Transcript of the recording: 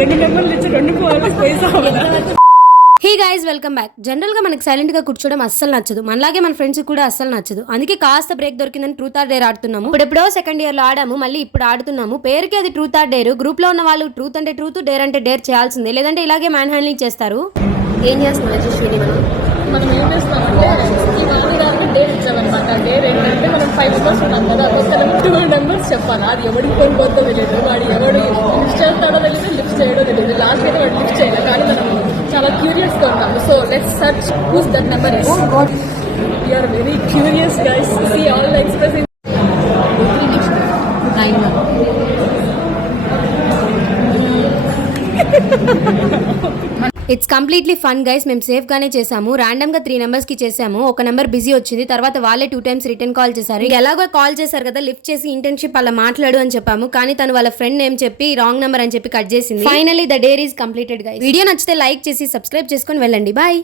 రెండు నెంబర్లు ఇచ్చి రెండు paisa. Hey guys, welcome back. General గా మనకి సైలెంట్ గా కూర్చోవడం అస్సలు నచ్చదు, మనలాగే మన ఫ్రెండ్స్ కూడా అస్సలు నచ్చదు. అందుకే కాస్త బ్రేక్ దొరికిందని ట్రూత్ ఆర్ డేర్ ఆడుతున్నాము. ఇప్పుడెప్పుడో సెకండ్ ఇయర్ లో ఆడాము, మళ్ళీ ఇప్పుడు ఆడుతున్నాము. పేరుకి అది ట్రూత్ ఆర్ డేర్. గ్రూప్ లో ఉన్న వాళ్ళు ట్రూత్ అంటే ట్రూత్, డేర్ అంటే డేర్ చేయాల్సిందే, లేదంటే ఇలాగే మ్యాన్ హ్యాండ్లింగ్ చేస్తారు. ఏం చేస్తున్నాం మనం ఏం చేస్తామంటే ఈ వాడిదానికి డేర్ ఇచ్చామన్నమాట. డేర్ ఏంటంటే మనం 5 మెంబర్స్ ఉన్నాం కదా, ఒక్కరికి 2 నెంబర్స్ చెప్పాలి. అది ఎవరికి కోల్పోతుందో తెలియదు, వాడు ఎవడు లిఫ్ట్ చేస్తాడో తెలియదు, లిఫ్ట్ చేయడో తెలియదు. లాస్ట్ అయితే వాడు లిఫ్ట్ చేయలేదు, కానీ మనం చాలా క్యూరియస్ గా ఉన్నాము. So let's search who's that number is. You are very curious guys, see all the expressing. It's completely fun guys. మేము సేఫ్ గానే చేసాము. ర్యాండమ్ గా 3 నెంబర్స్ కి చేసాము. ఒక నెంబర్ బిజీ వచ్చింది, తర్వాత వాళ్ళే 2 టైమ్స్ రిటర్న్ కాల్ చేశారు. ఎలాగో కాల్ చేశారు కదా, లిఫ్ట్ చేసి ఇంటర్న్షిప్ అలా మాట్లాడు అని చెప్పాము, కానీ తను వాళ్ళ ఫ్రెండ్ నేమ్ చెప్పి రాంగ్ నెంబర్ అని చెప్పి కట్ చేసింది. Finally the dare is completed guys. Video నచ్చితే లైక్ చేసి సబ్స్క్రైబ్ చేసుకొని వెళ్ళండి. బాయ్.